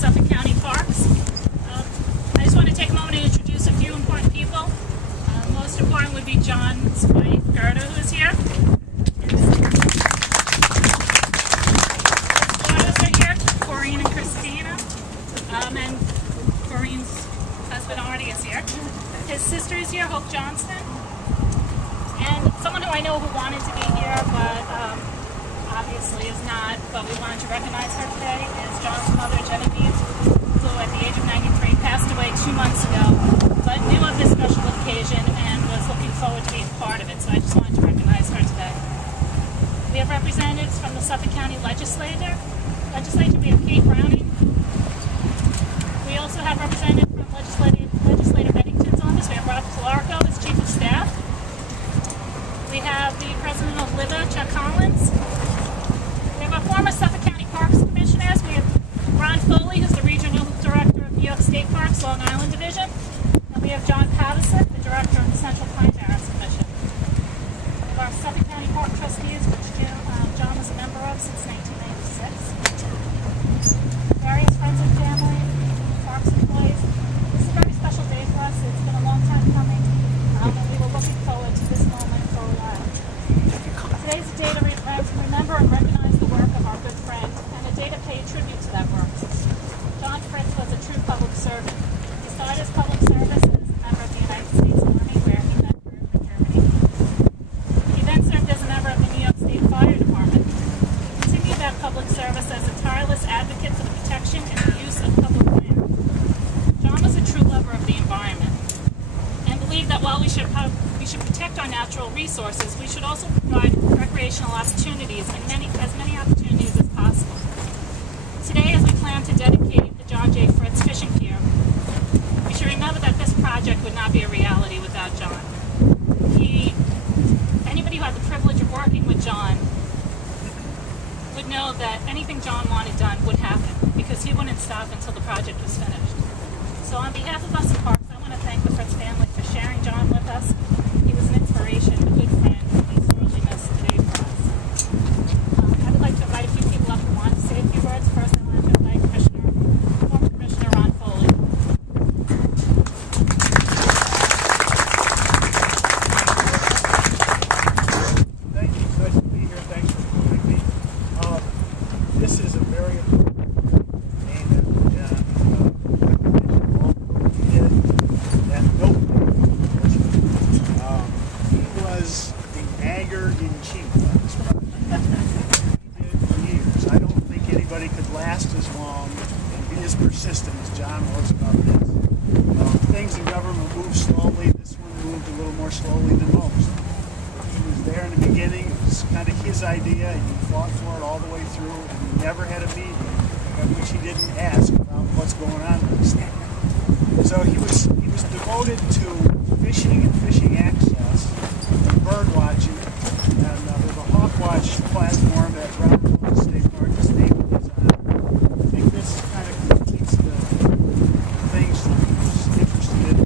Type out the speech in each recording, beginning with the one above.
Suffolk County Parks. I just want to take a moment to introduce a few important people. Most important would be John's wife, Gerda, who is here. His daughters are here, Corinne and Christina. And Corinne's husband, Artie, is here. His sister is here, Hope Johnston. And someone who I know who wanted to be here, but obviously is not, but we wanted to recognize her today, is John's mother, Genevieve, who at the age of 93 passed away 2 months ago, but knew of this special occasion and was looking forward to being part of it, so I just wanted to recognize her today. We have representatives from the Suffolk County Legislature. We have Kate Browning. We also have representatives from Legislator Bennington's office. We have Rob Clarko as Chief of Staff. We have the President of LIBBA, Chuck Collins. We have our former Suffolk County Parks Commissioners. We have Ron Foley, who's the Regional Director of New York State Parks, Long Island Division. And we have John Patterson, the Director of the Central Pine Barrens Commission. We have our Suffolk County Park Trustees, which John was a member of since 1996. Various friends and family, parks employees. This is a very special day for us. It's been a long time coming, and we were looking forward to this moment for a while. Today's a day to remember and recognize the work of our good friend, and a day to pay tribute to that work. J Fritz was a true public servant. He started his public service as a member of the United States Army, where he met in Germany. He then served as a member of the New York State Fire Department. He continued that public service as a tireless advocate for the protection and the use of public land. John was a true lover of the environment and believed that while we should protect our natural resources, we should also provide recreational opportunities and as many opportunities as possible. Today, as we plan to dedicate the J Fritz fishing pier, we should remember that this project would not be a reality without John. Anybody who had the privilege of working with John would know that anything John wanted done would happen, because he wouldn't stop until the project was finished. So on behalf of us at Parks, I want to thank the Fritz family for sharing John with us. He was an inspiration, a good friend, and he's sorely missed today for us. I would like to invite a few people up who want to say a few words. First, I want to invite former Commissioner Ron Foley. Thank you. Nice to be here. Thanks for including me. This is a very important day that he was the nagger-in-chief on this project. He did for years. I don't think anybody could last as long and be as persistent as John was about this. Things in government move slowly. This one moved a little more slowly than most. He was there in the beginning. It was kind of his idea, and he fought for it all the way through, and he never had a meeting at which he didn't ask about what's going on with this thing. So he was devoted to fishing and fishing access, and bird watching, and there's a hawk watch platform at Rockville State Park. The state is on. I think this kind of completes the things that he was interested in.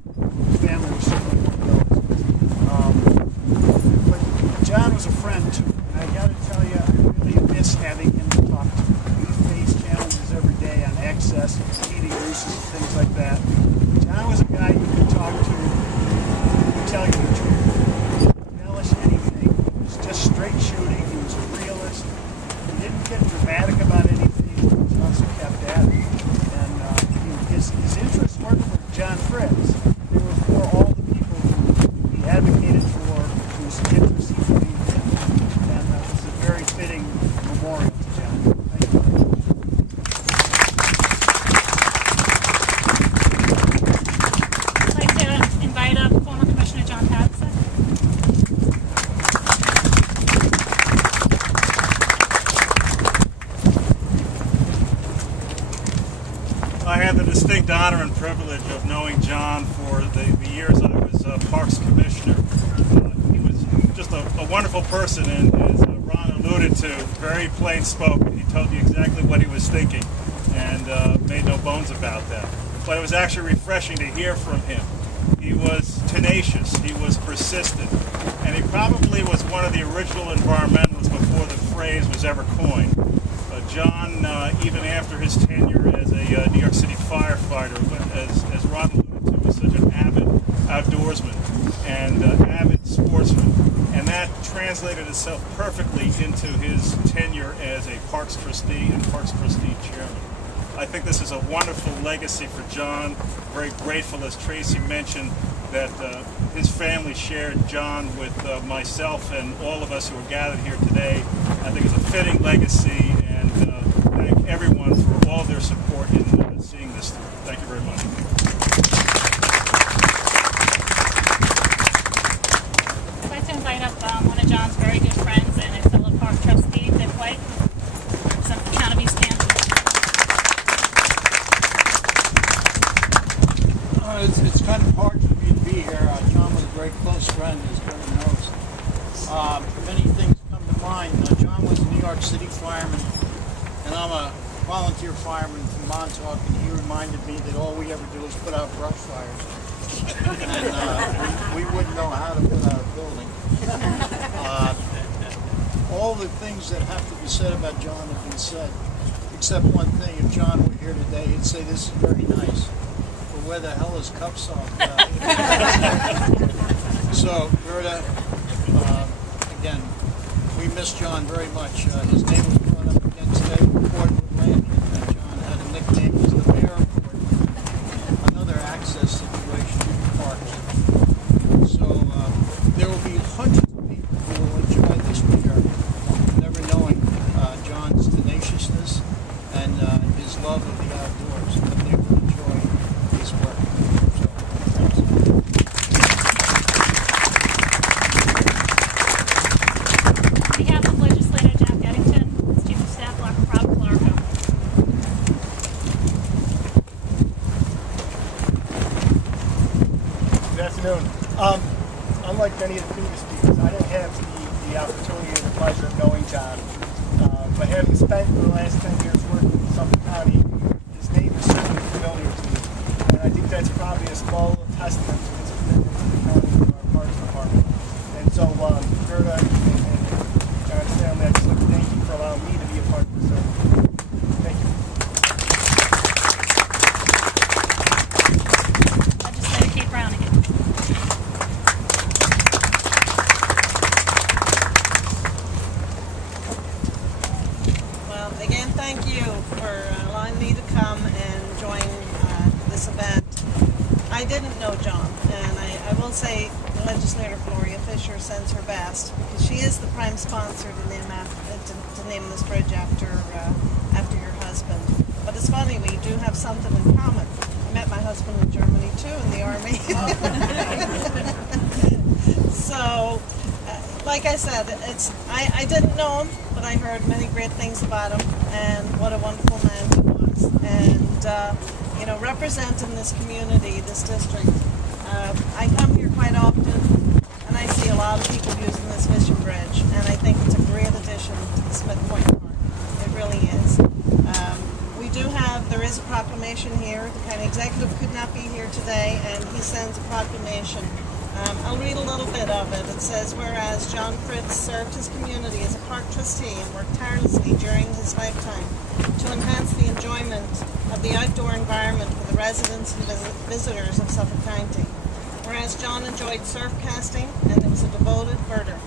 His family was certainly one of those. But John was a friend too, and I got to tell you, I really miss having him to talk to. We face challenges every day on access, heating uses, things like that. John was a guy you could talk to, who would tell you the truth. He didn't embellish anything. He was just straight shooting. He was a realist. He didn't get dramatic about anything. He was also kept at it. And his interests weren't for J Fritz. They were for all the people who he advocated for, whose interests he believed in. And it was a very fitting memorial to John. Thank you very much. Former Commissioner John Patterson. I had the distinct honor and privilege of knowing John for the years I was Parks Commissioner. He was just a wonderful person, and as Ron alluded to, very plain spoken. He told you exactly what he was thinking and made no bones about that. But it was actually refreshing to hear from him. He was tenacious, he was persistent, and he probably was one of the original environmentalists before the phrase was ever coined. John, even after his tenure as a New York firefighter, but as Ron alluded to, was such an avid outdoorsman and avid sportsman. And that translated itself perfectly into his tenure as a Parks Trustee and Parks Trustee Chairman. I think this is a wonderful legacy for John. Very grateful, as Tracy mentioned, that his family shared John with myself and all of us who are gathered here today. I think it's a fitting legacy, and thank everyone for all their support in seeing this through. Thank you very much. I'd like to invite up one of John's very good friends and a fellow park trustee, Dick White, represent the town of East Hampton. It's kind of hard for me to be here. John was a very close friend, as everyone knows. Many things come to mind. John was a New York City fireman, and I'm a volunteer fireman from Montauk, and he reminded me that all we ever do is put out brush fires. And we wouldn't know how to put out a building. All the things that have to be said about John have been said, except one thing. If John were here today, he'd say this is very nice. Where the hell is cup salt? So, Gerda, again, we miss John very much. His name was brought up again today with Portwood Land. John had a nickname as the mayor of Portwood. Another access situation in the parks. So, there will be hundreds of people who will enjoy this pier, never knowing John's tenaciousness and his love of the outdoors, and they will enjoy his work. So, thanks. On behalf of Legislator Jack Eddington, Chief of Staff Rob Clarko. Good afternoon. Unlike many of the previous speakers, I didn't have the opportunity and the pleasure of knowing John. But having spent the last 10 years working in Suffolk County, his name is certainly familiar to me. And I think that's probably a small testament to his commitment to the county and our Parks Department. And so, Gerda and John's family, I just like to thank you for allowing me to be a part of this service. Thank you. Legislator Kate Browning. Well, again, thank you for allowing me to come and join this event. I didn't know John, and I will say Legislator Gloria Fisher sends her best, because she is the prime sponsor to name this bridge after your husband. But it's funny, we do have something in common. I met my husband in Germany too, in the Army. So, like I said, I didn't know him, but I heard many great things about him, and what a wonderful man he was. And you know, representing this community, this district, I come here quite often, and I see a lot of people using this fishing bridge, and I think it's a great addition to the Smith Point Park. It really is. There is a proclamation here. The county executive could not be here today, and he sends a proclamation. I'll read a little bit of it. It says, whereas John Fritz served his community as a park trustee and worked tirelessly during his lifetime to enhance the enjoyment of the outdoor environment for the residents and visitors of Suffolk County. Whereas John enjoyed surf casting and was a devoted birder.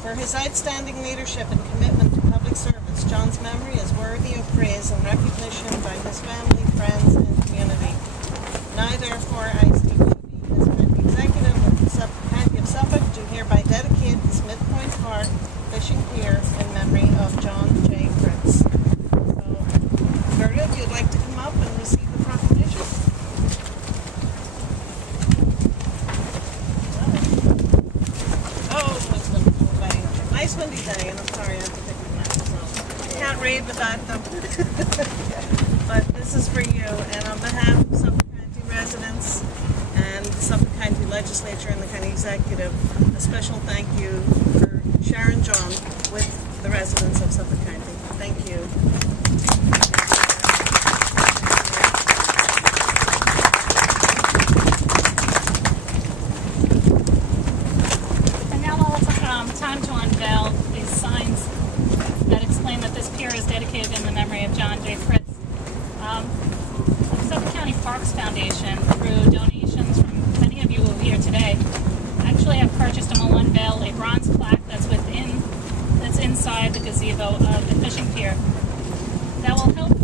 For his outstanding leadership and commitment to public service, John's memory is worthy of praise and recognition by his family, friends, and community. Now, therefore, I speak to you as county executive of the County of Suffolk to hereby dedicate the Smith Point Park Fishing Pier in memory of John J. Fritz. So, Gerda, if you'd like to come up and receive the proclamation. Oh, it's been a nice windy day, and I'm sorry I have to pick them up. So, I can't read without them. But this is for you, and on behalf of Suffolk County residents and the Suffolk County Legislature and the County Executive, a special thank you for sharing John with the residents of Suffolk County. Thank you. And now while it's time to unveil these signs that explain that this pier is dedicated in the memory of John J. Fritz. Suffolk County Parks Foundation, through donations from many of you who are here today, actually have purchased and will unveil a bronze plaque that's inside the gazebo of the fishing pier that will help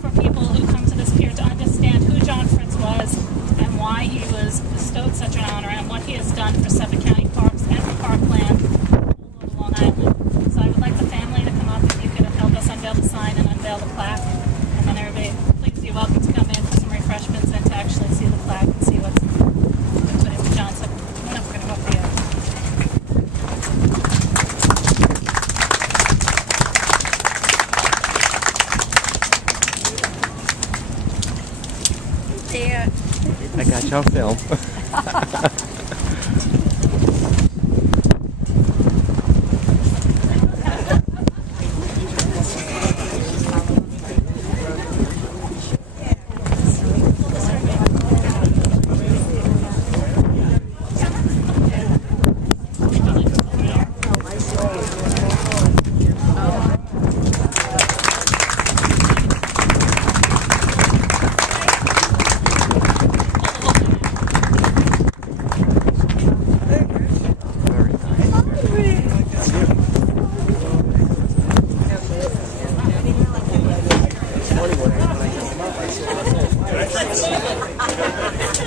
for people who come to this pier to understand who John Fritz was and why he was bestowed such an honor and what he has done for Suffolk County Parks and for parkland all over Long Island. So I would like the family to come up if you could help us unveil the sign and unveil the plaque. And then everybody, please, you're welcome to come in for some refreshments and to actually see the plaque and see what's put in John. So we're going to go for you. There. I got you on film.